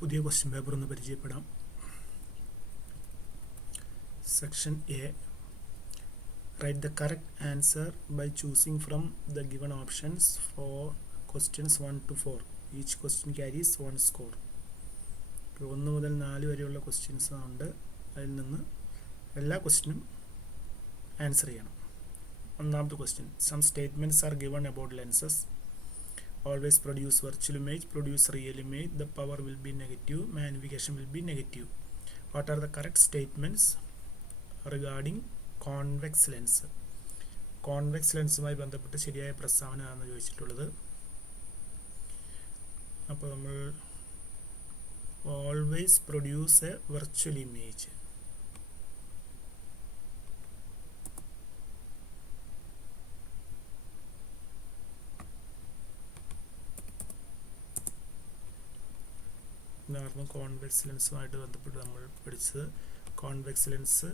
പുതിയ question paper ഒന്ന് പരിചയപ്പെടാം. Section A, write the correct answer by choosing from the given options for questions 1 to 4. Each question carries 1 score. 1 മുതൽ 4 വരെയുള്ള questions ഉണ്ട്. അതിൽ നിന്ന് എല്ലാ ക്വസ്റ്റ്യനും ആൻസർ ചെയ്യണം. ഒന്നാമത്തെ question, some statements are given about lenses. Always produce virtual image, produce real image, the power will be negative, magnification will be negative. What are the correct statements regarding convex lens? Convex ലെൻസുമായി ബന്ധപ്പെട്ട് ശരിയായ പ്രസ്താവന ആണ് ചോദിച്ചിട്ടുള്ളത്. അപ്പോൾ നമ്മൾ always produce a virtual image. ഇതായിരുന്നു convex ലെൻസുമായിട്ട് ബന്ധപ്പെട്ട് നമ്മൾ പഠിച്ചത്. Convex lens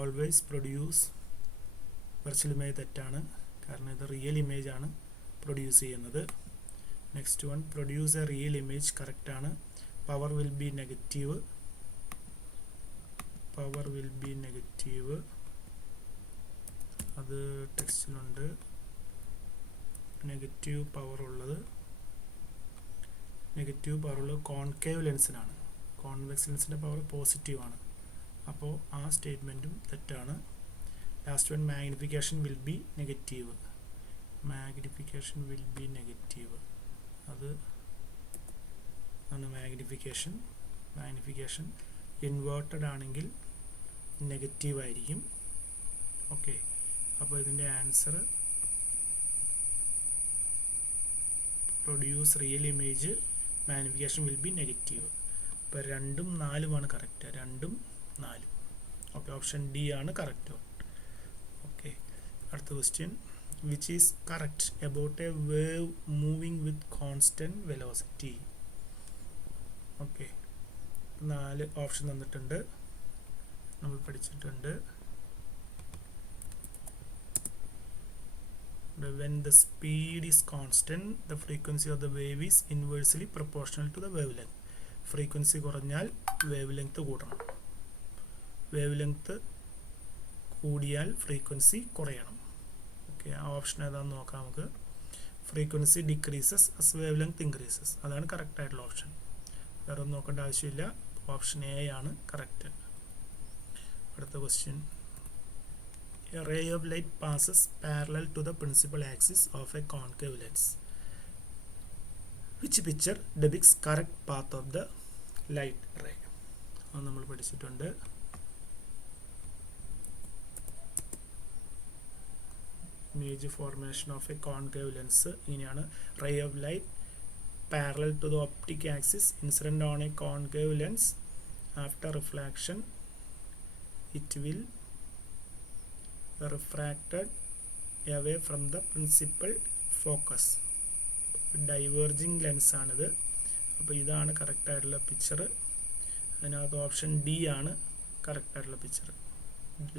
always produce virtual image തെറ്റാണ്, കാരണം ഇത് റിയൽ ഇമേജ് ആണ് പ്രൊഡ്യൂസ് ചെയ്യുന്നത്. Next one, produce a real image കറക്റ്റാണ്. Power will be negative, power will be negative, അത് ടെക്സ്റ്റിലുണ്ട്. നെഗറ്റീവ് പവർ ഉള്ളത് കോൺകേവ് ലെൻസിനാണ്. കോൺവെക്സ് ലെൻസിൻ്റെ പവർ പോസിറ്റീവാണ്. അപ്പോൾ ആ സ്റ്റേറ്റ്മെൻറ്റും തെറ്റാണ്. Last one, magnification will be negative, magnification will be negative, അത് ആണ് മാഗ്നിഫിക്കേഷൻ. മാഗ്നിഫിക്കേഷൻ ഇൻവേർട്ടഡ് ആണെങ്കിൽ നെഗറ്റീവ് ആയിരിക്കും. ഓക്കെ, അപ്പോൾ ഇതിൻ്റെ answer produce real image, magnification will be negative. ഇപ്പോൾ 2ഉം 4ഉമാണ് കറക്റ്റ്, 2ഉം 4. ഓക്കെ, ഓപ്ഷൻ ഡി ആണ് കറക്റ്റ്. ഓക്കെ, അടുത്ത question, which is correct about A wave moving with constant velocity? Okay, 4 option തന്നിട്ടുണ്ട്, നമ്മൾ പഠിച്ചിട്ടുണ്ട്. When the speed is constant, the frequency of the wave is inversely proportional to the wavelength. Frequency കുറഞ്ഞാൽ wave length കൂടണം, wave length കൂടിയാൽ frequency കുറയണം. Okay, ആ option ഏതാണെന്ന് നോക്കാം നമുക്ക്. Frequency decreases as wave length increases, അതാണ് കറക്റ്റ് ആയിട്ടുള്ള option. വേറെ ഒന്നും നോക്കേണ്ട ആവശ്യമില്ല, ഓപ്ഷൻ എ ആണ് കറക്റ്റ്. അടുത്ത question, a ray of light passes parallel to the principal axis of a concave lens. Which picture depicts correct path of the light ray? അത് നമ്മൾ പഠിച്ചിട്ടുണ്ട്. Image formation of A concave lens ഇങ്ങനെയാണ്. ray of light parallel to the optic axis incident on a concave lens. After reflection it will refracted away from the principal focus. Diverging lens ആണിത്. അപ്പോൾ ഇതാണ് കറക്റ്റായിട്ടുള്ള picture. അതിനകത്ത് option D ആണ് കറക്റ്റായിട്ടുള്ള picture.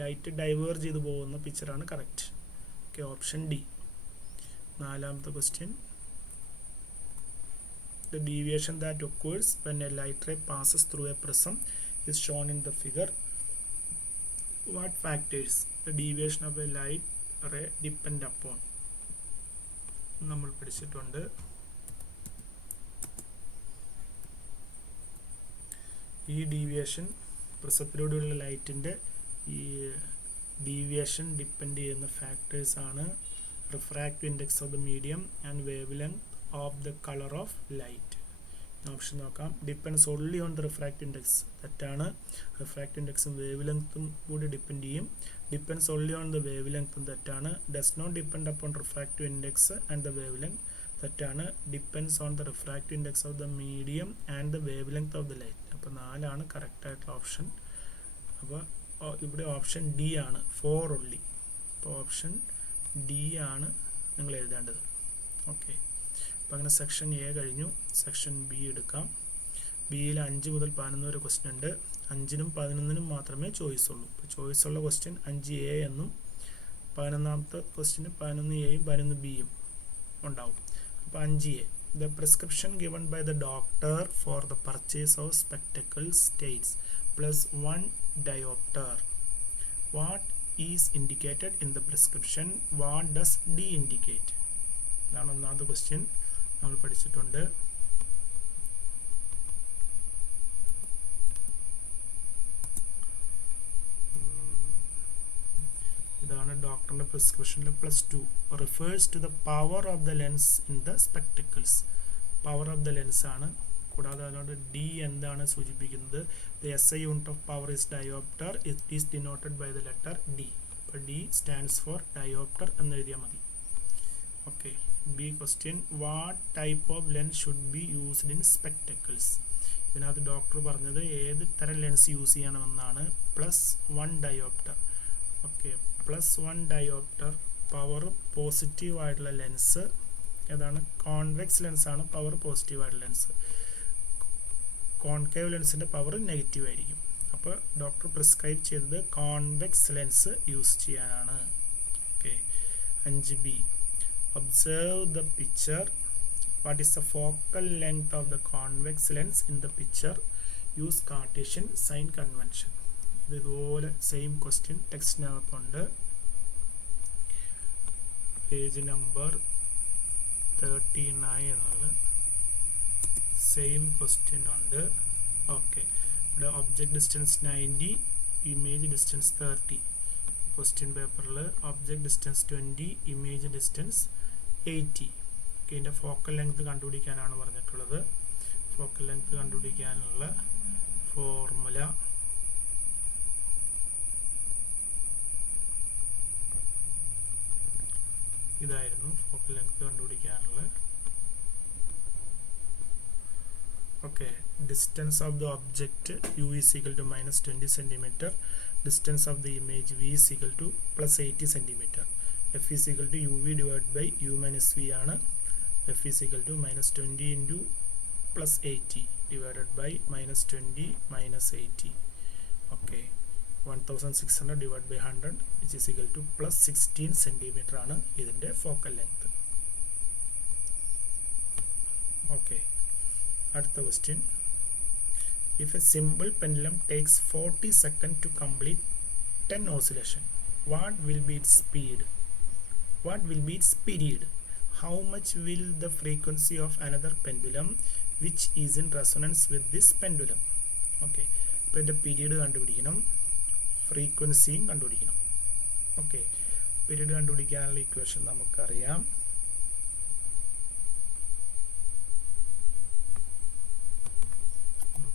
Light diverge ചെയ്ത് പോകുന്ന പിക്ചറാണ് കറക്റ്റ്. Okay, option D. 4ാമത്തെ question, the deviation that occurs when a light ray passes through a prism is shown in the figure. What factors the deviation of a light ray depend upon? നമ്മൾ പഠിച്ചിട്ടുണ്ട്. ഈ deviation, പ്രിസത്തിലൂടെയുള്ള ലൈറ്റിൻ്റെ ഈ deviation depend ചെയ്യുന്ന factors ആണ് refractive index of the medium and wavelength of the colour of light. Option നോക്കാം. Depends only on the refractive index, തെറ്റാണ്. റിഫ്രാക്റ്റീവ് ഇൻഡെക്സും വേവ് ലെങ്ത്തും കൂടി ഡിപ്പെൻഡ് ചെയ്യും. ഡിപ്പെൻഡ്സ് ഓൺലി ഓൺ ദ വേവ് ലെങ്ത്തും തെറ്റാണ്. Does not depend upon refractive index and the wavelength, തെറ്റാണ്. Depends on the refractive index of the medium and the wavelength of the light. അപ്പോൾ 4ആണ് കറക്റ്റായിട്ടുള്ള ഓപ്ഷൻ. അപ്പോൾ ഇവിടെ option D ആണ്, 4 only. അപ്പോൾ ഓപ്ഷൻ ഡി ആണ് നിങ്ങൾ എഴുതേണ്ടത്. ഓക്കെ, അപ്പോൾ അങ്ങനെ സെക്ഷൻ എ കഴിഞ്ഞു. സെക്ഷൻ ബി എടുക്കാം. ബിയിൽ 5 മുതൽ 11 വരെ ക്വസ്റ്റ്യൻ ഉണ്ട്. 5നും 11നും മാത്രമേ ചോയ്സ് ഉള്ളൂ. ഇപ്പോൾ ചോയ്സ് ഉള്ള ക്വസ്റ്റ്യൻ 5A എന്നും 11ാമത്തെ ക്വസ്റ്റ്യന് 11A യും 11B യും ഉണ്ടാവും. അപ്പോൾ 5A the prescription given by the doctor for the purchase of spectacles states +1 diopter. What is indicated in the prescription? What does D indicate? ഇതാണ് ഒന്നാമത്തെ ക്വസ്റ്റ്യൻ നമ്മൾ പഠിച്ചിട്ടുണ്ട്. ഇതാണ് ഡോക്ടറിൻ്റെ പ്രിസ്ക്രിപ്ഷനിൽ +2 refers to the power of the lens in the spectacles. Power of the lens ആണ്. കൂടാതെ അതിനോട് D എന്താണ് സൂചിപ്പിക്കുന്നത്? The SI unit of power is dioptre. It is denoted by the letter D. അപ്പോൾ ഡി സ്റ്റാൻഡ്സ് ഫോർ ഡയോപ്റ്റർ എന്ന് എഴുതിയാൽ മതി. Okay. B question, what type of lens should be used in spectacles? ഇതിനകത്ത് doctor പറഞ്ഞത് ഏത് തരം lens use ചെയ്യണമെന്നാണ്. +1 dioptre. Okay. +1 dioptre power positive ആയിട്ടുള്ള ലെൻസ് ഏതാണ്? കോൺവെക്സ് ലെൻസാണ് പവർ പോസിറ്റീവ് ആയിട്ടുള്ള ലെൻസ്. കോൺകേവ് ലെൻസിൻ്റെ പവർ നെഗറ്റീവ് ആയിരിക്കും. അപ്പോൾ ഡോക്ടർ പ്രിസ്ക്രൈബ് ചെയ്തത് കോൺവെക്സ് ലെൻസ് യൂസ് ചെയ്യാനാണ്. Okay. 5B, observe the picture. What is the focal length of the convex lens in the picture? Use Cartesian sign convention. ഇതുപോലെ same question ടെക്സ്റ്റിനകത്തുണ്ട്. Page number 39 എന്നുള്ള same question ഉണ്ട്. Okay. ഇവിടെ object distance 90, image distance 30. Question പേപ്പറിൽ object distance 20, image distance 80. Okay. ഇതിൻ്റെ focal length കണ്ടുപിടിക്കാനാണ് പറഞ്ഞിട്ടുള്ളത്. Focal length കണ്ടുപിടിക്കാനുള്ള ഫോർമുല ഇതായിരുന്നു. ഫോക്കൽ ലെങ്ത് കണ്ടുപിടിക്കാനുള്ള okay. Distance of the object U is equal to -20 cm. Distance of the image V is equal to +80 cm. F is equal to UV divided by U minus V ആണ്. F is equal to -20 into +80 divided by -20 minus 80. Okay. 1600 divided by 100 which is equal to +16 cm ആണ് ഇതിൻ്റെ focal length. Okay. അടുത്ത question, if A simple pendulum takes 40 seconds to complete 10 oscillation, what will be its speed? What will be its period? How much will the frequency of another pendulum which is in resonance with this pendulum? Okay. അപ്പോൾ ഇതിൻ്റെ period കണ്ടുപിടിക്കണം, ഫ്രീക്വൻസിയും കണ്ടുപിടിക്കണം. Okay. Period കണ്ടുപിടിക്കാനുള്ള equation നമുക്കറിയാം.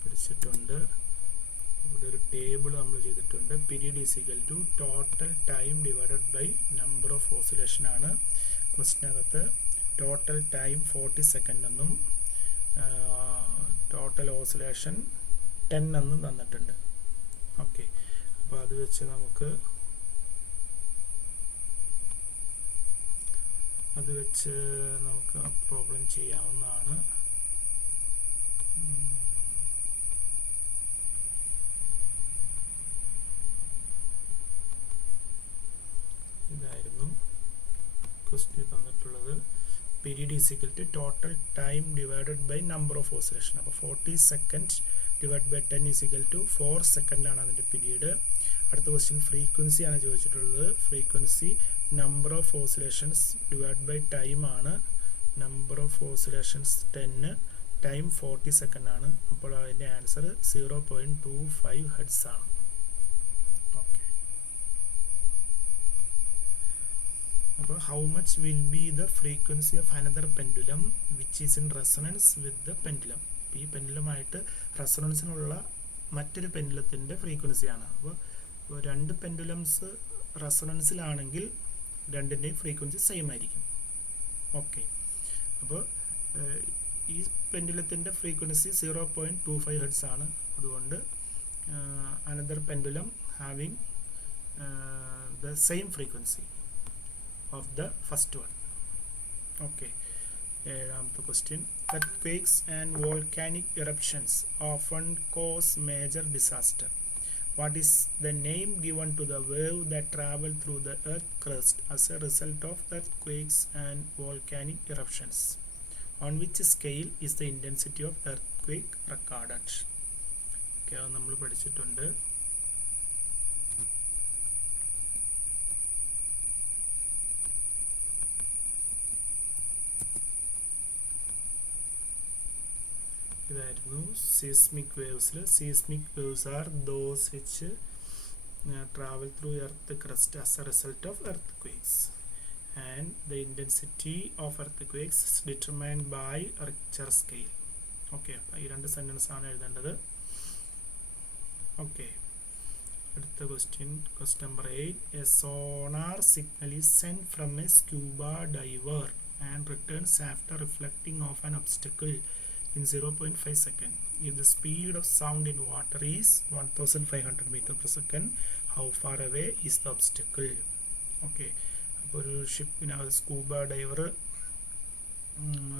പഠിച്ചിട്ടുണ്ട്. ഇവിടെ ഒരു ടേബിൾ നമ്മൾ ചെയ്തിട്ടുണ്ട്. Period is equal to total time divided by number of oscillation ആണ്. ക്വസ്റ്റിനകത്ത് ടോട്ടൽ ടൈം 40 seconds എന്നും ടോട്ടൽ ഓസിലേഷൻ 10 എന്നും തന്നിട്ടുണ്ട്. ഓക്കെ. അപ്പോൾ അത് വെച്ച് നമുക്ക് പ്രോബ്ലം ചെയ്യാവുന്നതാണ്. ഇതായിരുന്നു ക്വസ്റ്റ്യൻ തന്നിട്ടുള്ളത്. Period is equal to total time divided by number of oscillation. അപ്പോൾ 40 seconds divide by 10 is equal to 4 seconds ആണ് അതിൻ്റെ പീരീഡ്. അടുത്ത ക്വസ്റ്റ്യൻ ഫ്രീക്വൻസി ആണ് ചോദിച്ചിട്ടുള്ളത്. Frequency number of oscillations divide by time ആണ്. Number of oscillations 10, time 40 seconds ആണ്. അപ്പോൾ അതിൻ്റെ ആൻസർ 0.25 ഹെർട്സ് ആണ്. ഓക്കെ. അപ്പോൾ how much will be the frequency of another pendulum which is in resonance with the pendulum? ഈ പെൻഡുലമായിട്ട് റെസണൻസിനുള്ള മറ്റൊരു പെൻഡുലത്തിൻ്റെ ഫ്രീക്വൻസിയാണ്. അപ്പോൾ രണ്ട് പെൻഡുലംസ് റെസണൻസിലാണെങ്കിൽ രണ്ടിൻ്റെയും ഫ്രീക്വൻസി സെയിം ആയിരിക്കും. ഓക്കെ. അപ്പോൾ ഈ പെൻഡുലത്തിൻ്റെ ഫ്രീക്വൻസി 0.25 ഹെർട്സ് ആണ്. അതുകൊണ്ട് another pendulum having the same frequency of the first one. Okay. ഏഴാമത്തെ question, earthquakes and volcanic eruptions often cause major disaster. What is the name given to the wave that travel through the earth crust as a result of earthquakes and volcanic eruptions? On which scale is the intensity of earthquake recorded? Okay, അത് നമ്മൾ പഠിച്ചിട്ടുണ്ട്. ഇതായിരുന്നു seismic waves. Seismic waves are those which travel through earth crust as a result of earthquakes, and the intensity of earthquakes is determined by Richter scale. Okay, ഈ രണ്ട് sentence ആണ് എഴുതേണ്ടത്. Okay, അടുത്ത question number 8. A sonar signal is sent from a scuba diver and returns after reflecting off an obstacle in 0.5 seconds. If the speed of sound in water is 1500 meter per second, how far away is the obstacle? Okay, അപ്പോൾ ഒരു ഷിപ്പിന് scuba diver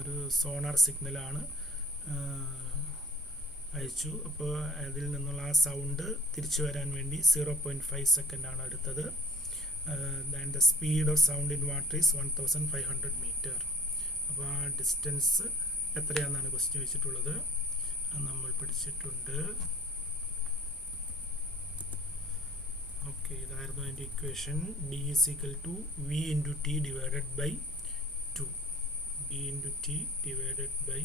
ഒരു sonar സിഗ്നലാണ് അയച്ചു. അപ്പോൾ അതിൽ നിന്നുള്ള ആ sound തിരിച്ചു വരാൻ വേണ്ടി 0.5 സെക്കൻഡാണ് എടുത്തത്. And the speed of sound in water is 1500 metre. അപ്പോൾ ആ ഡിസ്റ്റൻസ് എത്രയാണെന്നാണ് ക്വസ്റ്റ്യൻ വെച്ചിട്ടുള്ളത്. നമ്മൾ പഠിച്ചിട്ടുണ്ട്. ഓക്കെ, ഇതായിരുന്നു അതിൻ്റെ equation. D is equal to v into t divided by 2. D into t divided by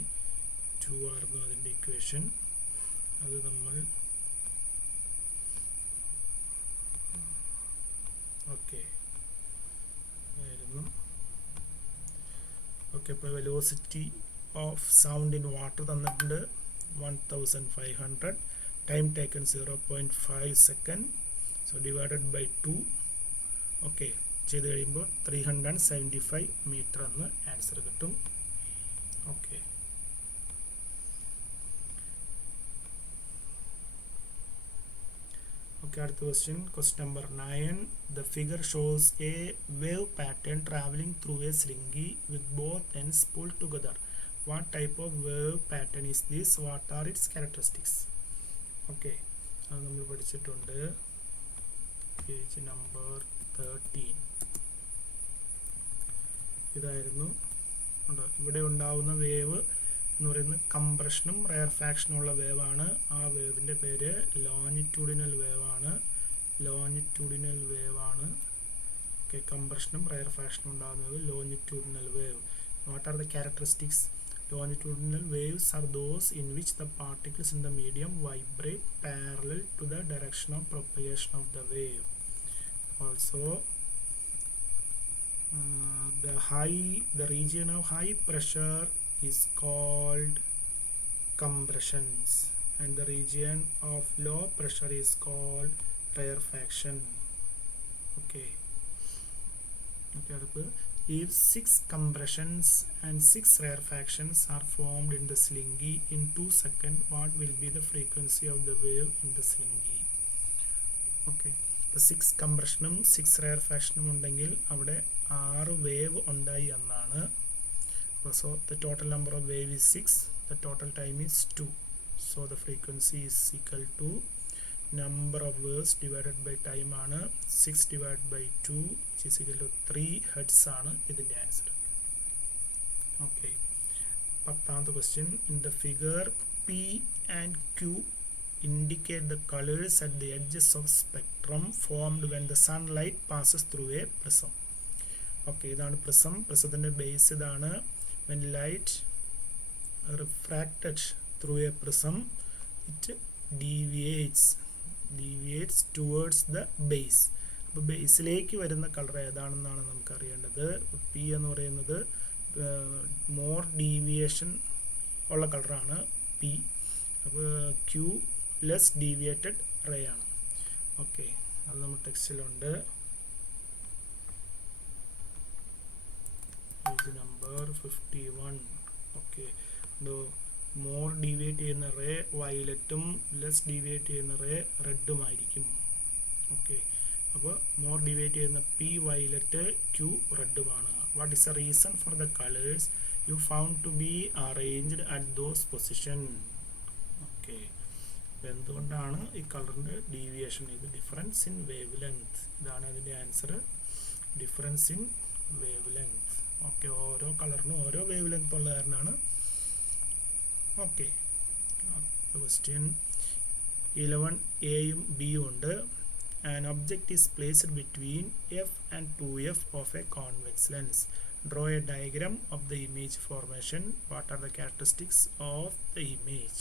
2 ആയിരുന്നു അതിൻ്റെ ഇക്വേഷൻ. അത് നമ്മൾ ഓക്കെ ആയിരുന്നു. ഓക്കെ, ഇപ്പോൾ velocity of sound in water തന്നിട്ടുണ്ട് 1500. Time taken 0.5 second. So divided by 2. Okay, ചെയ്ത് കഴിയുമ്പോൾ 375 മീറ്റർ എന്ന് ആൻസർ കിട്ടും. ഓക്കെ, അടുത്ത question number 9. The figure shows a wave pattern traveling through a slingy with both ends pulled together. What type of wave pattern is this? What are its characteristics? Okay, അത് നമ്മൾ പഠിച്ചിട്ടുണ്ട്. Page number 13. ഇതായിരുന്നു. ഇവിടെ ഉണ്ടാവുന്ന wave എന്ന് പറയുന്നത് കംപ്രഷനും rare ഫാക്ഷനും ഉള്ള വേവാണ്. ആ വേവിൻ്റെ പേര് ലോഞ്ചിറ്റ്യൂഡിനൽ വേവാണ്. ഓക്കെ, കംപ്രഷനും റെയർ ഫാക്ഷനും ഉണ്ടാകുന്നത് longitudinal wave. What are the characteristics? Longitudinal waves are those in which the particles in the medium vibrate parallel to the direction of propagation of the wave. Also, the region of high pressure is called compressions, and the region of low pressure is called rarefaction. Okay. If 6 compressions and 6 rarefactions are formed in the slingy in 2 seconds, what will be the frequency of the wave in the slingy? Okay, the 6 compressionum 6 rarefactionum ഉണ്ടെങ്കിൽ അവിടെ 6 wave ഉണ്ടായി എന്നാണ്. So the total number of wave is 6, the total time is 2, so the frequency is equal to number of waves divided by time ആണ്. 6 divided by 2 which is equal to 3 hertz ആണ് ഇതിൻ്റെ answer. Okay, 10th question. In the figure, P and Q indicate the colors at the edges of spectrum formed when the sunlight passes through a prism. Okay, ഇതാണ് prism. പ്രിസത്തിൻ്റെ base ഇതാണ്. when light refracted through a prism, it deviates towards the base. അപ്പോൾ ബേസിലേക്ക് വരുന്ന colour ഏതാണെന്നാണ് നമുക്ക് അറിയേണ്ടത്. P എന്ന് പറയുന്നത് more deviation ഉള്ള കളറാണ് പി. അപ്പോൾ ക്യൂ ലെസ് ഡീവിയേറ്റഡ് റേ ആണ്. ഓക്കെ, അത് നമ്മൾ ടെക്സ്റ്റിലുണ്ട്. Page number 51. Okay, more deviate ചെയ്യുന്ന റേ വയലറ്റും ലെസ് ഡീവിയേറ്റ് ചെയ്യുന്ന റേ റെഡുമായിരിക്കും. ഓക്കെ, അപ്പോൾ മോർ ഡീവിയേറ്റ് ചെയ്യുന്ന പി വയലറ്റ്, ക്യൂ റെഡുമാണ്. What is the reason for the colours you found to be arranged at those position? Okay, എന്തുകൊണ്ടാണ് ഈ കളറിൻ്റെ ഡീവിയേഷൻ? ഇത് ഡിഫറൻസ് ഇൻ വേവ് ലെങ്ത്. ഇതാണ് അതിൻ്റെ answer, difference in wave length. Okay, ഓരോ കളറിനും ഓരോ വേവ് ലെങ്ത് ഉള്ള കാരണമാണ്. ഓക്കെ, ക്വസ്റ്റ്യൻ 11A യും ബിയും ഉണ്ട്. An object is placed between f and 2f of a convex lens. Draw a diagram of the image formation. What are the characteristics of the image?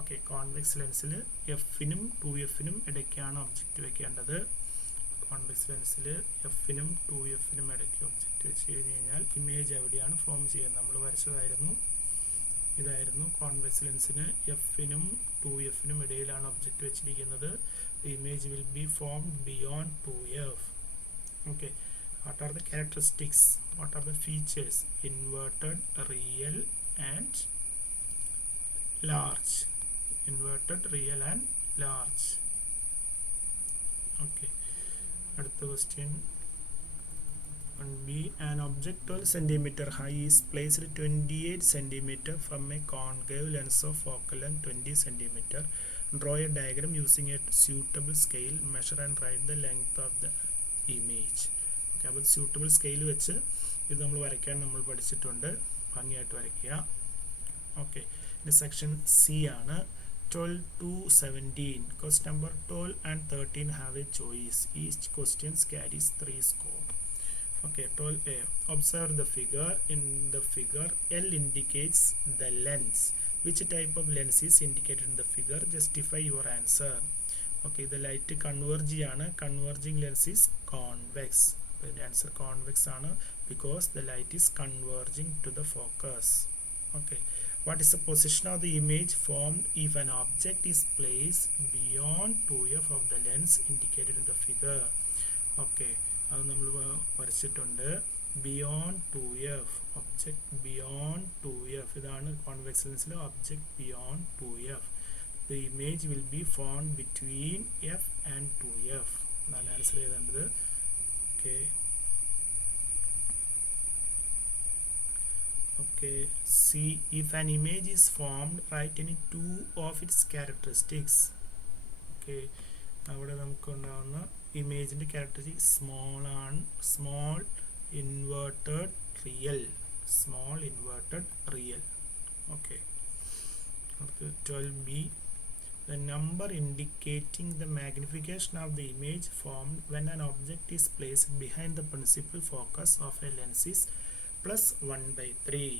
Okay, convex ലെൻസിൽ എഫിനും 2fനും ഇടയ്ക്കാണ് object വെക്കേണ്ടത്. Convex ലെൻസിൽ എഫിനും 2fനും ഇടയ്ക്ക് ഒബ്ജക്റ്റ് വെച്ച് കഴിഞ്ഞ് കഴിഞ്ഞാൽ ഇമേജ് എവിടെയാണ് ഫോം ചെയ്യുന്നത്? നമ്മൾ വരച്ചതായിരുന്നു, ഇതായിരുന്നു കോൺവെക്സ് ലെൻസിന് എഫിനും 2fനും ഇടയിലാണ് ഒബ്ജക്റ്റ് വെച്ചിരിക്കുന്നത്. The image will be formed beyond 2f. Okay, what are the characteristics? What are the features? Inverted, real and large. Inverted, real and large. Okay, അടുത്ത question 1b. An object 12 cm high is placed 28 cm from a concave lens of focal length 20 cm. Draw a diagram using a suitable scale. Measure and write the length of the image. Okay, അപ്പോൾ suitable scale വെച്ച് ഇത് നമ്മൾ വരയ്ക്കാൻ നമ്മൾ പഠിച്ചിട്ടുണ്ട്. ഭംഗിയായിട്ട് വരയ്ക്കുക. Okay, ഇത് സെക്ഷൻ സി ആണ്. 12 to 17. Question number 12 and 13 have a choice. Each question carries 3 score. Okay, 12A. Observe the figure. In the figure, L indicates the lens. Which type of lens is indicated in the figure? Justify your answer. Okay, the light converge ആണ്. Converging lens is convex. The answer convex ആണ് because the light is converging to the focus. Okay, what is the position of the image formed if an object is placed beyond 2f of the lens indicated in the figure? Okay, അത് നമ്മൾ വരച്ചിട്ടുണ്ട്. Beyond 2f, object beyond 2f, ഇതാണ് convex ലെൻസിലെ object beyond 2f. The image will be formed between f and 2f. അതാണ് answer ചെയ്തേണ്ടത്. Okay, okay. C. If an image is formed write any 2 of its characteristics. Okay, അവിടെ നമുക്കുണ്ടാകുന്ന ഇമേജിൻ്റെ characteristic small ആണ്. Small inverted real, small inverted real. Okay, 12b. The number indicating the magnification of the image formed when an object is placed behind the principal focus of a lens is +1/3.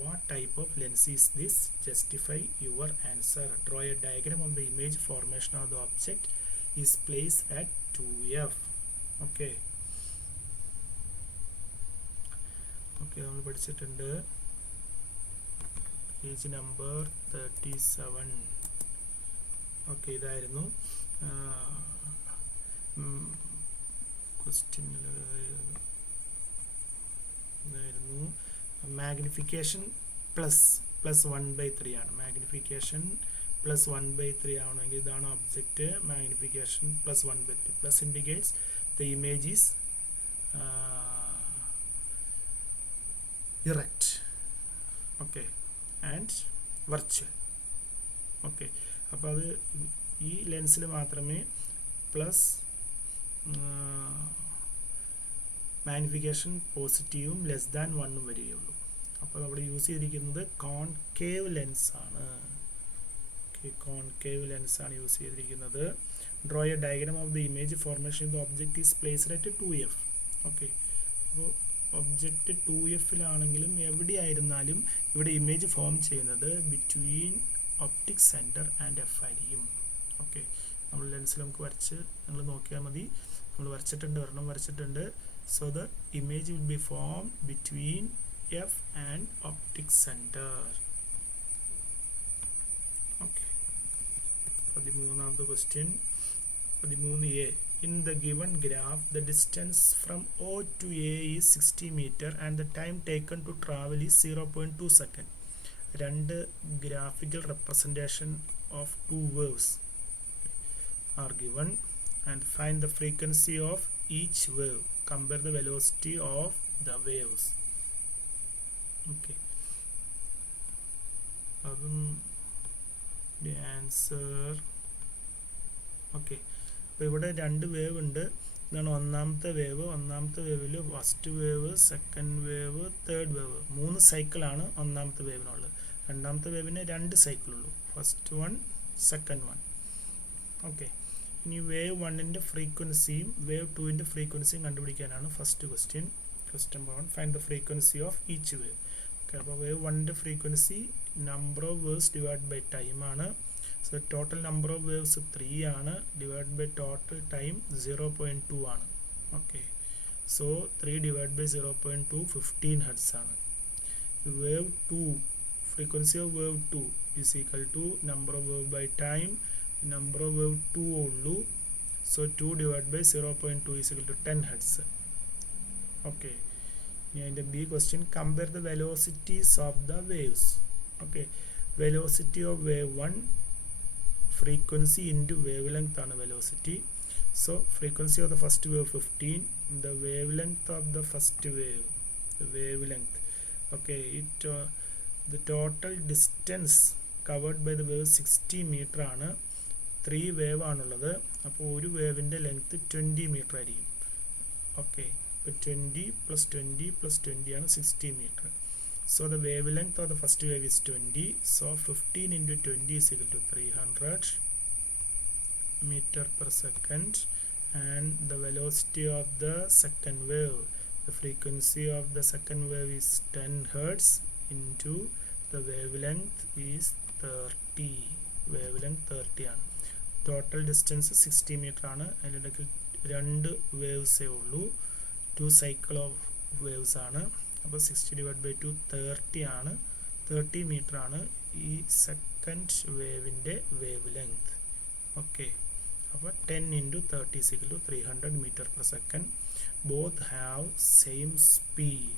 What type of lens is this? Justify your answer. Draw a diagram of the image formation of the object is placed at 2f. Okay, okay, നമ്മൾ പഠിച്ചിട്ടുണ്ട്. Page number 37. Okay, ഇതായിരുന്നു ക്വസ്റ്റ്യനിൽ ഇതായിരുന്നു. Magnification +1/3 ആണ്. Magnification +1/3 ആവണമെങ്കിൽ ഇതാണ് object. Magnification +1/3. Plus indicates the image is erect, okay, and virtual. Okay, അപ്പോൾ അത് ഈ ലെൻസിൽ മാത്രമേ പ്ലസ് മാഗ്നിഫിക്കേഷൻ പോസിറ്റീവും ലെസ് ദാൻ 1 വരികയുള്ളൂ. അപ്പോൾ അവിടെ യൂസ് ചെയ്തിരിക്കുന്നത് കോൺകേവ് ലെൻസ് ആണ്. ഓക്കെ, കോൺകേവ് ലെൻസ് ആണ് യൂസ് ചെയ്തിരിക്കുന്നത്. Draw A diagram of the image formation the object is placed at 2f. Okay, അപ്പോൾ ഒബ്ജക്റ്റ് 2fലാണെങ്കിലും എവിടെയായിരുന്നാലും ഇവിടെ ഇമേജ് ഫോം ചെയ്യുന്നത് between optic centre and F ആയിരിക്കും. ഓക്കെ, നമ്മൾ ലെൻസിൽ നമുക്ക് വരച്ച് നിങ്ങൾ നോക്കിയാൽ മതി. നമ്മൾ വരച്ചിട്ടുണ്ട്, ഒരെണ്ണം വരച്ചിട്ടുണ്ട്. So the image will be form between f and optic centre. Okay, 13ാമത്തെ question 13A. In the given graph, the distance from O to A is 60 meter and the time taken to travel is 0.2 second. രണ്ട് graphical representation of two waves are given and find the frequency of each wave. Compare the velocity of the waves. Okay, the answer. Okay, അപ്പോൾ ഇവിടെ രണ്ട് wave ഉണ്ട്. ഇതാണ് ഒന്നാമത്തെ wave. ഒന്നാമത്തെ വേവിൽ first wave, second wave, third wave, 3 സൈക്കിളാണ് ഒന്നാമത്തെ വേവിനുള്ളത്. രണ്ടാമത്തെ വേവിന് 2 സൈക്കിളുള്ളൂ. First one, second one. Okay, ഇനി വേവ് 1ൻ്റെ ഫ്രീക്വൻസിയും വേവ് 2ൻ്റെ ഫ്രീക്വൻസിയും കണ്ടുപിടിക്കാനാണ് first question. Question number 1, find the frequency of each wave. Okay, അപ്പോൾ വേവ് 1ൻ്റെ frequency number of waves divide by time ആണ്. So total number of waves 3 ആണ്, ഡിവൈഡ് ബൈ ടോട്ടൽ ടൈം 0.2 ആണ്. Okay, so 3 divide by 0.2 15 hertz ആണ്. Wave 2, frequency of wave 2 is equal to number of wave by time. Number of wave 2 ഉള്ളൂ, so 2 divide by 0.2 is equal to 10 hertz. Okay, ഇനി അതിൻ്റെ B question, compare the velocities of the waves. Okay, velocity of wave 1 frequency into wavelength ആണ് velocity. So frequency of the first wave 15, the wavelength of the first wave, the wavelength. Okay, the total distance covered by the wave 60 meter ആണ്. 3 wave ആണുള്ളത്. അപ്പോൾ ഒരു വേവിൻ്റെ length 20 metre ആയിരിക്കും. Okay, ഇപ്പോൾ 20 + 20 + 20 ആണ് 60 metre. So the wavelength of the first wave is 20. So 15 into 20 is equal to 300 meter per second. And the velocity of the second wave, the frequency of the second wave is 10 hertz into the wavelength is 30. Wavelength 30 ആണ്. Total distance 60 meter ആണ്. അതിലിടയ്ക്ക് 2 വേവ്സേ ഉള്ളൂ. 2 cycle of waves ആണ്. അപ്പോൾ 60 divide by 2 30 ആണ്. 30 metre ആണ് ഈ second വേവിൻ്റെ wave length. Okay, അപ്പോൾ 10 into 30 is equal to 300 meter per second. Both have same speed.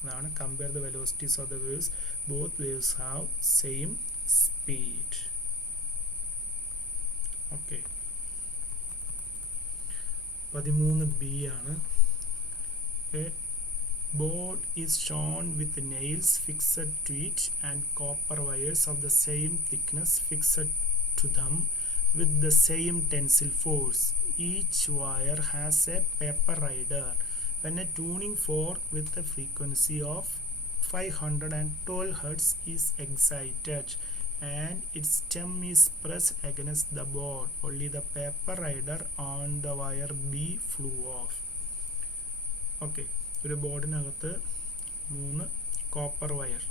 അതാണ് compare the velocities of the waves. Both waves have same speed. Okay, 13B ആണ്. Board is shown with nails fixed to it and copper wires of the same thickness fixed to them with the same tensile force. Each wire has a paper rider. When a tuning fork with a frequency of 512 Hz is excited and its stem is pressed against the board, only the paper rider on the wire B flew off. Okay, ഒരു ബോർഡിനകത്ത് 3 copper wire,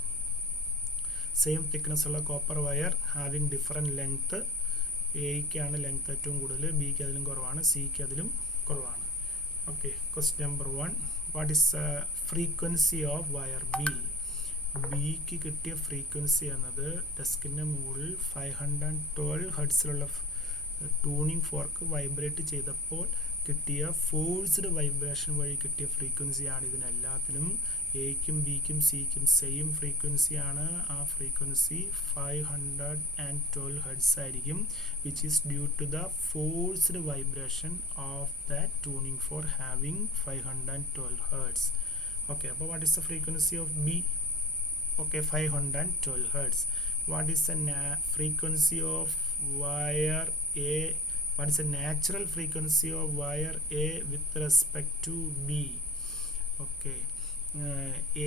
same thickness ഉള്ള copper wire having different length. എയ്ക്കാണ് length ഏറ്റവും കൂടുതൽ, ബിക്ക് അതിലും കുറവാണ്, സിക്ക് അതിലും കുറവാണ്. Okay, question number 1, what is frequency of wire B. ബിക്ക് കിട്ടിയ ഫ്രീക്വൻസി എന്നത് ഡെസ്കിൻ്റെ മുകളിൽ 512 ഹെർട്സിലുള്ള ട്യൂണിംഗ് ഫോർക്ക് വൈബ്രേറ്റ് ചെയ്തപ്പോൾ കിട്ടിയ ഫോഴ്സ്ഡ് വൈബ്രേഷൻ വഴി കിട്ടിയ ഫ്രീക്വൻസിയാണ് ഇതിനെല്ലാത്തിനും. എയ്ക്കും ബിക്കും സിക്കും സെയിം ഫ്രീക്വൻസിയാണ്. ആ ഫ്രീക്വൻസി 512 ഹെർട്സ് ആയിരിക്കും, which is due to the forced vibration of that tuning fork having 512 hertz. Okay, അപ്പോൾ what is the frequency of B? Okay, 512 hertz. What is the frequency of wire A? What is the natural frequency of wire A with respect to B? Okay,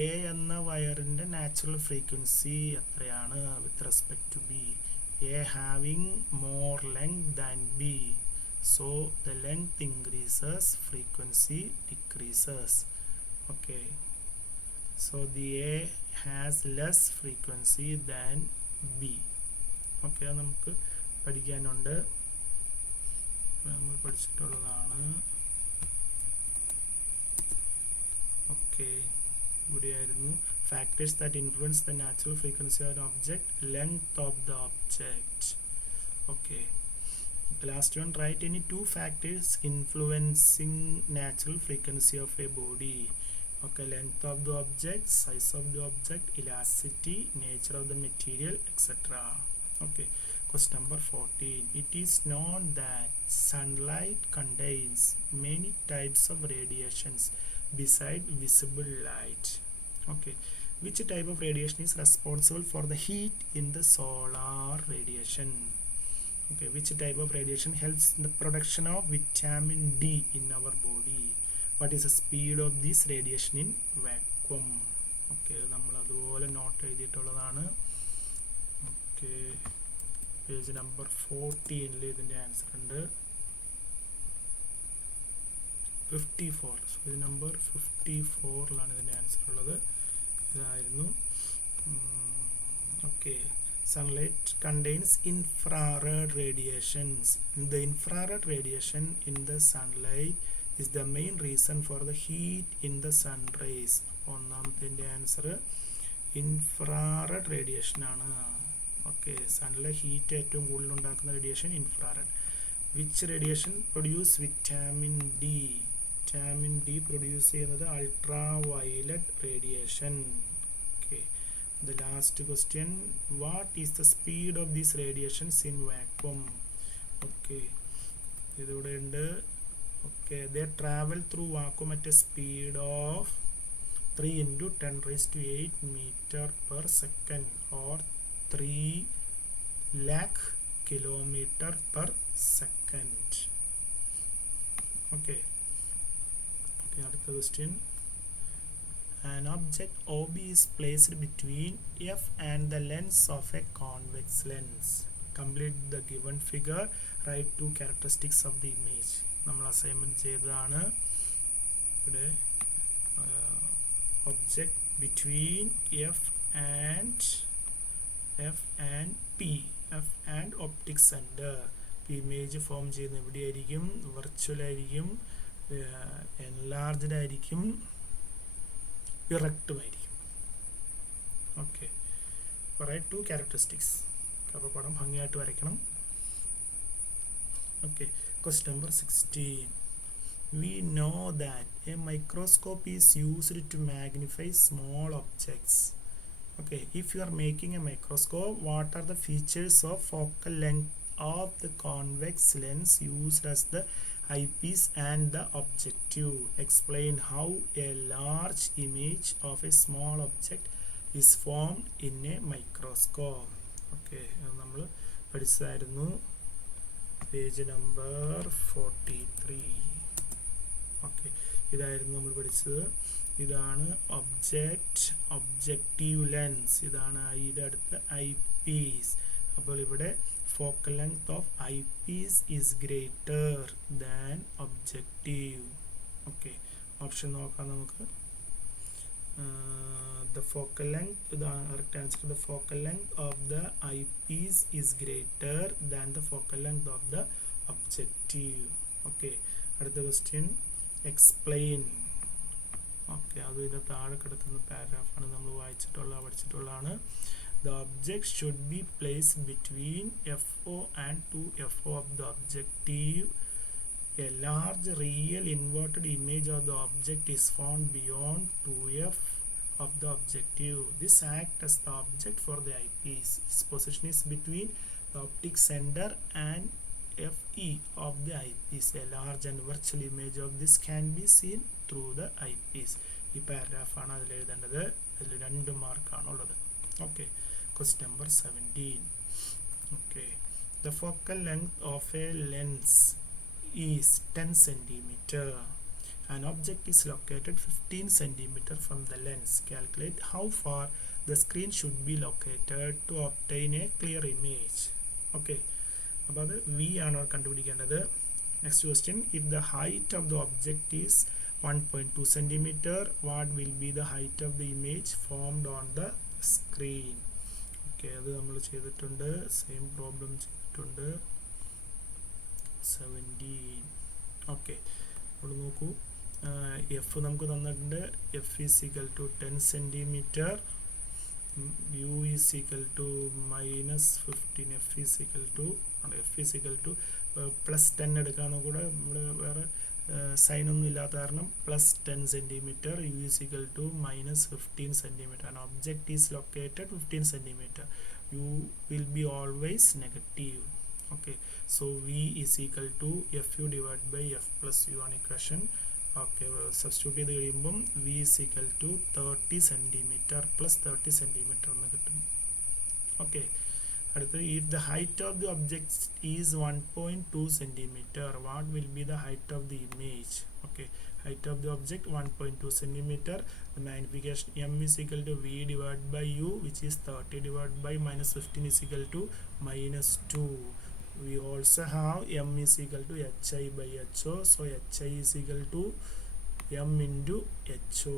A എന്ന വയറിൻ്റെ natural frequency എത്രയാണ് with respect to B? A having more length than B, so the length increases, frequency decreases. Okay, so the A has less frequency than B. Okay, അത് നമുക്ക് പഠിക്കാനുണ്ട്, നമ്മൾ പഠിച്ചിട്ടുള്ളതാണ്. Okay, ഇവിടെയായിരുന്നു factors that influence the natural frequency of an object, length of the object. Okay, last one, write any 2 factors influencing natural frequency of a body. Okay, length of the object, size of the object, elasticity, nature of the material, etcetera. Okay, question number 14. It is known that sunlight contains many types of radiations beside visible light. Okay, which type of radiation is responsible for the heat in the solar radiation? Okay, which type of radiation helps in the production of vitamin D in our body? What is the speed of this radiation in vacuum? Okay, നമ്മൾ അതുപോലെ not എഴുതിയിട്ടുള്ളതാണ്. Okay, page number 14 ഇതിൻ്റെ answer ഉണ്ട്. 54. So ഇത് number 54 ഇതിൻ്റെ answer ഉള്ളത്. ഇതായിരുന്നു. Okay, sunlight contains infrared radiations. The infrared radiation in the sunlight is the main reason for the heat in the sun rays. ഒന്നാമത്തെ answer infrared radiation ആണ്. Okay, സണ്ണിലെ heat ഏറ്റവും കൂടുതൽ ഉണ്ടാക്കുന്ന radiation infrared. Which radiation produce vitamin D? Vitamin D produce ചെയ്യുന്നത് ultraviolet radiation. Okay, the last question, what is the speed of these radiations in vacuum? Okay, ഇതൂടെ ഉണ്ട്. Okay, they travel through vacuum at a speed of 3 into 10 raised to 8 meter per second or 3 lakh kilometer per second. Okay, അടുത്ത question. An object OB is placed between F and the lens of a convex lens. Complete the given figure. Write 2 characteristics of the image. നമ്മൾ assignment ചെയ്തതാണ്. ഇവിടെ object between F and P, F and optic center. Image form ചെയ്യുന്നത് എവിടെയായിരിക്കും? Virtual ആയിരിക്കും, enlarged ആയിരിക്കും, ഇറക്റ്റുമായിരിക്കും. Okay, right 2 characteristics. അപ്പോൾ പടം ഭംഗിയായിട്ട് വരയ്ക്കണം. Okay, question number 16. We know that a microscope is used to magnify small objects. Okay, if you are making a microscope, what are the features of focal length of the convex lens used as the eyepiece and the objective? Explain how a large image of a small object is formed in a microscope. Okay, നമ്മൾ പഠിച്ചതായിരുന്നു. Page number 43. Okay, ഇതായിരുന്നു നമ്മൾ പഠിച്ചത്. ഇതാണ് objective lens, ഇതാണ് ഐയുടെ അടുത്ത് I Ps. അപ്പോൾ ഇവിടെ focal length of eyepiece is greater than objective. Okay, option നോക്കാം നമുക്ക്. The focal length, the correct answer, the focal length of the eyepiece is greater than the focal length of the objective. Okay, അടുത്ത question, explain. Okay, അത് ഇതിൻ്റെ താഴെ കിടക്കുന്ന പാരഗ്രാഫാണ് നമ്മൾ പഠിച്ചിട്ടുള്ളതാണ്. The object should be placed between FO and 2FO of the objective. A large real inverted image of the object is found beyond 2F of the objective. This acts as the object for the eyepiece. Its position is between the optic center and FE of the eyepiece. A large and virtual image of this can be seen through the eyepiece. ഈ പാരഗ്രാഫാണ് അതിൽ എഴുതേണ്ടത്. അതിൽ 2 മാർക്കാണുള്ളത്. Okay, question number 17. Okay, the focal length of a lens is 10 centimeter. An object is located 15 centimeter from the lens. Calculate how far the screen should be located to obtain a clear image. Okay, അപ്പോൾ അത് V ആണ് കണ്ടുപിടിക്കേണ്ടത്. Next question, if the height of the object is 1.2 centimeter, what will be the height of the image formed on the screen? Okay, അത് നമ്മൾ ചെയ്തിട്ടുണ്ട്. Same problem ചെയ്തിട്ടുണ്ട്. 17. Okay, ഇവിടെ നോക്കൂ, എഫ് നമുക്ക് തന്നിട്ടുണ്ട്. F is equal to 10 centimetre, u is equal to -15. F is equal to +10 എടുക്കാമെന്ന് കൂടെ. ഇവിടെ വേറെ സൈനൊന്നും ഇല്ലാത്ത കാരണം +10 centimeter, u is equal to -15 centimeter. An object is located 15 centimeter. u will be always negative. Okay, so v is equal to fu divided by f plus u ആണ് equation. Okay, substitute ചെയ്ത് കഴിയുമ്പം v is equal to 30 centimeter plus 30 centimeter എന്ന് കിട്ടും. Okay, അടുത്ത് if the height of the object is 1.2 centimeter, what will be the height of the image? Okay, height of the object 1.2 centimeter. The magnification m is equal to v divided by u, which is 30 divided by minus 15 is equal to minus 2. We also have m is equal to hi by ho, so hi is equal to m into ho,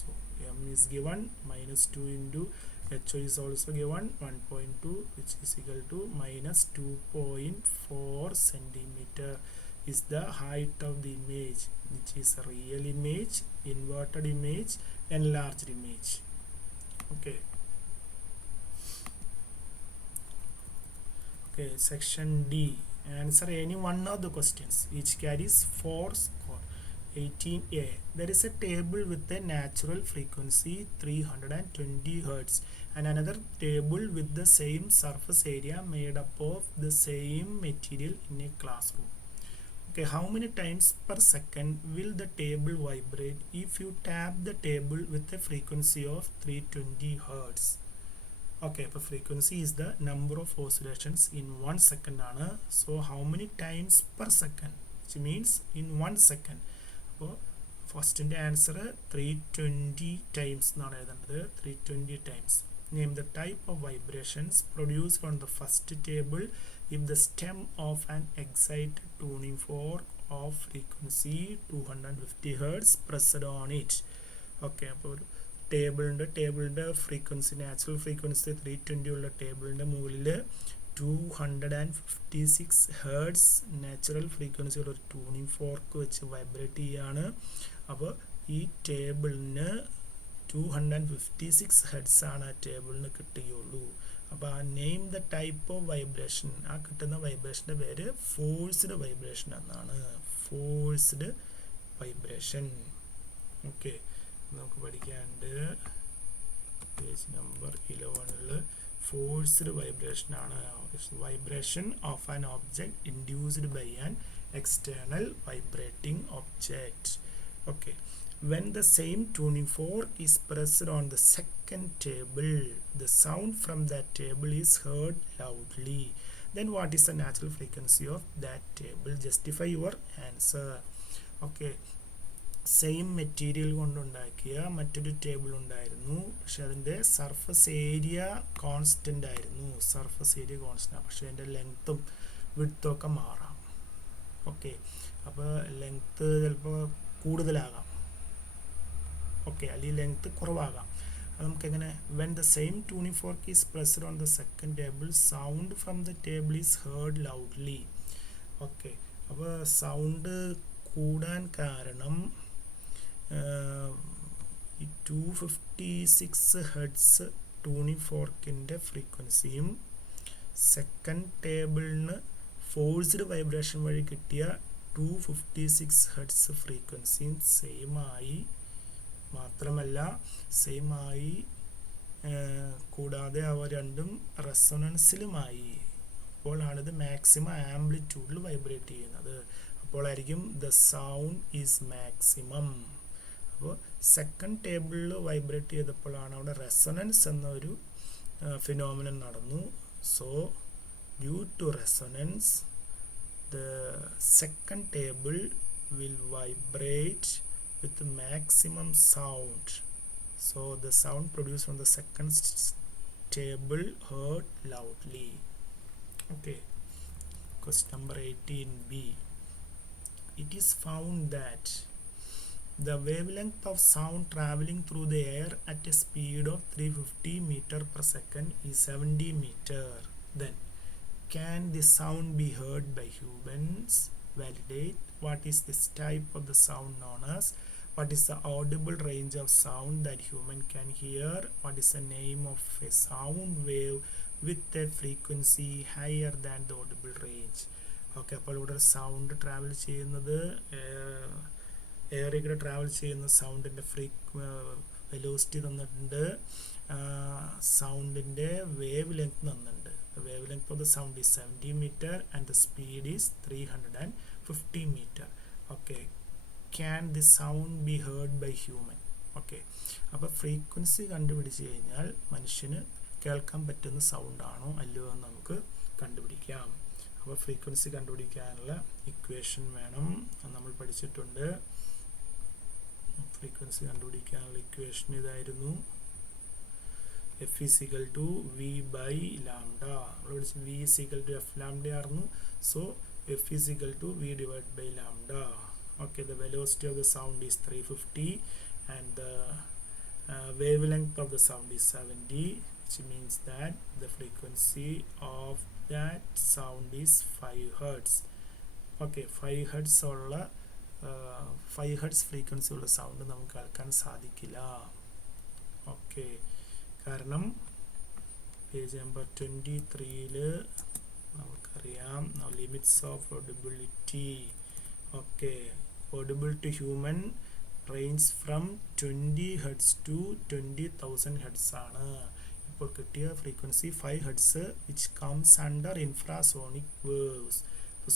so m is given, minus 2 into ho is also given 1.2, which is equal to minus 2.4 centimeter is the height of the image, which is a real image, inverted image, enlarged image. Okay, section D, answer any one of the questions which carries 4 score. 18a, there is a table with a natural frequency 320 Hz and another table with the same surface area made up of the same material in a classroom. Okay, how many times per second will the table vibrate if you tap the table with a frequency of 320 Hz? Okay, the frequency is the number of oscillations in 1 second ആണ്. So how many times per second, which means in 1 second. അപ്പോൾ ഫസ്റ്റിൻ്റെ answer 320 times എന്നാണ് എഴുതേണ്ടത്. 320 times. Name the type of vibrations produced on the first table if the stem of an excited tuning fork of frequency 250 Hz pressed on it. Okay, അപ്പോൾ ഒരു ടേബിളിൻ്റെ frequency, natural frequency 320 ഉള്ള ടേബിളിൻ്റെ മുകളിൽ 256 hertz natural frequency ഉള്ള ഒരു tuning fork വെച്ച് vibrate ചെയ്യുകയാണ്. അപ്പോൾ ഈ ടേബിളിന് 256 ഹെഡ്സ് ആണ് ആ ടേബിളിന് കിട്ടുകയുള്ളൂ. അപ്പോൾ ആ name the type of vibration, ആ കിട്ടുന്ന വൈബ്രേഷൻ്റെ പേര് ഫോഴ്സ്ഡ് വൈബ്രേഷൻ എന്നാണ്. Forced vibration. ഓക്കെ, നമുക്ക് പഠിക്കാണ്ട് പേജ് നമ്പർ 11 ഫോഴ്സ്ഡ് വൈബ്രേഷൻ ആണ്. Vibration of an object induced by an external vibrating object. Okay, when the same tuning fork is pressed on the second table, the sound from that table is heard loudly. Then what is the natural frequency of that table? Justify your answer. Okay, same material കൊണ്ടുണ്ടാക്കിയ മറ്റൊരു table ഉണ്ടായിരുന്നു. പക്ഷെ അതിൻ്റെ surface area constant ആയിരുന്നു. Surface area constant, പക്ഷെ അതിൻ്റെ ലെങ്ത്തും വിഡ്ത്തുമൊക്കെ മാറാം. ഓക്കെ, അപ്പോൾ ലെങ്ത്ത് ചിലപ്പോൾ കൂടുതലാകാം, ഓക്കെ, അല്ലെങ്കിൽ ലെങ്ത്ത് കുറവാകാം. അത് നമുക്കെങ്ങനെ, when the same tuning fork is pressed on the second table, sound from the table is heard loudly. Okay, അപ്പോൾ സൗണ്ട് കൂടാൻ കാരണം ഈ 256 ഹെഡ്സ് ട്യൂണിംഗ് ഫോർക്കിൻ്റെ ഫ്രീക്വൻസിയും സെക്കൻഡ് ടേബിളിന് ഫോഴ്സ്ഡ് വൈബ്രേഷൻ വഴി കിട്ടിയ 256 ഹെഡ്സ് ഫ്രീക്വൻസിയും സെയിമായി. മാത്രമല്ല സെയിമായി കൂടാതെ അവ രണ്ടും റെസൊണൻസിലുമായി. അപ്പോഴാണിത് മാക്സിമം ആംപ്ലിറ്റ്യൂഡിൽ വൈബ്രേറ്റ് ചെയ്യുന്നത്. അപ്പോഴായിരിക്കും ദ സൗണ്ട് ഈസ് മാക്സിമം. അപ്പോൾ സെക്കൻഡ് ടേബിളിൽ വൈബ്രേറ്റ് ചെയ്തപ്പോഴാണ് അവിടെ റെസൊണൻസ് എന്നൊരു ഫിനോമിനൻ നടന്നു. So due to resonance the second table will vibrate with maximum sound. So the sound produced from the second table heard loudly. Okay, question number 18b. It is found that the wavelength of sound traveling through the air at a speed of 350 meter per second is 70 meter. Then can the sound be heard by humans? Validate. What is this type of the sound known as? What is the audible range of sound that human can hear? What is the name of a sound wave with a frequency higher than the audible range? Okay, അപ്പോൾ ഇവിടെ sound travel ചെയ്യുന്നത്, എയറിൽ കൂടെ travel ചെയ്യുന്ന സൗണ്ടിൻ്റെ velocity തന്നിട്ടുണ്ട്, സൗണ്ടിൻ്റെ wave length തന്നിട്ടുണ്ട്. Wave length of the sound is 70 meter and the speed is 350 meter. Okay, can the sound be heard by human? Okay, അപ്പോൾ frequency കണ്ടുപിടിച്ച് കഴിഞ്ഞാൽ മനുഷ്യന് കേൾക്കാൻ പറ്റുന്ന സൗണ്ട് ആണോ അല്ലയോ എന്ന് നമുക്ക് കണ്ടുപിടിക്കാം. അപ്പോൾ ഫ്രീക്വൻസി കണ്ടുപിടിക്കാനുള്ള ഇക്വേഷൻ വേണം, നമ്മൾ പഠിച്ചിട്ടുണ്ട്. ഫ്രീക്വൻസി കണ്ടുപിടിക്കാനുള്ള ഇക്വേഷൻ ഇതായിരുന്നു, F is equal to V by lambda. V is equal to F lambda ആയിരുന്നു. So F is equal to V divided by lambda. Okay, the velocity of the sound is 350 and the wavelength of the sound is 70, which means that the frequency of that sound is 5 hertz. Okay, 5 hertz ഉള്ള 5 hertz frequency ഉള്ള sound നമുക്ക് കേൾക്കാൻ സാധിക്കില്ല. Okay, കാരണം page number 23-ൽ നമുക്കറിയാം limits of audibility. Okay, audible to human range from 20 hertz to 20,000 hertz ആണ്. ഇപ്പോൾ കിട്ടിയ frequency 5 hertz, which comes under infrasonic waves.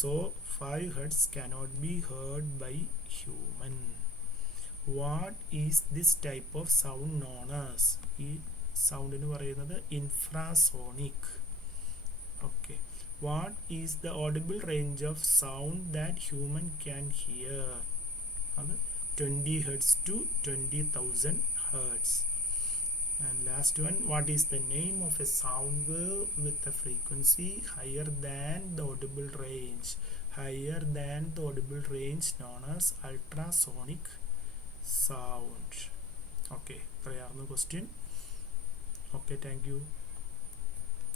So 5 hertz cannot be heard by human. What is this type of sound known as? ഈ സൗണ്ടിന് പറയുന്നത് infrasonic. Okay, what is the audible range of sound that human can hear? അത് 20 hertz to 20,000 hertz. And last one, what is the name of a sound wave with a frequency higher than the audible range? Higher than the audible range known as ultrasonic sound. Okay, clear the question? Okay, thank you.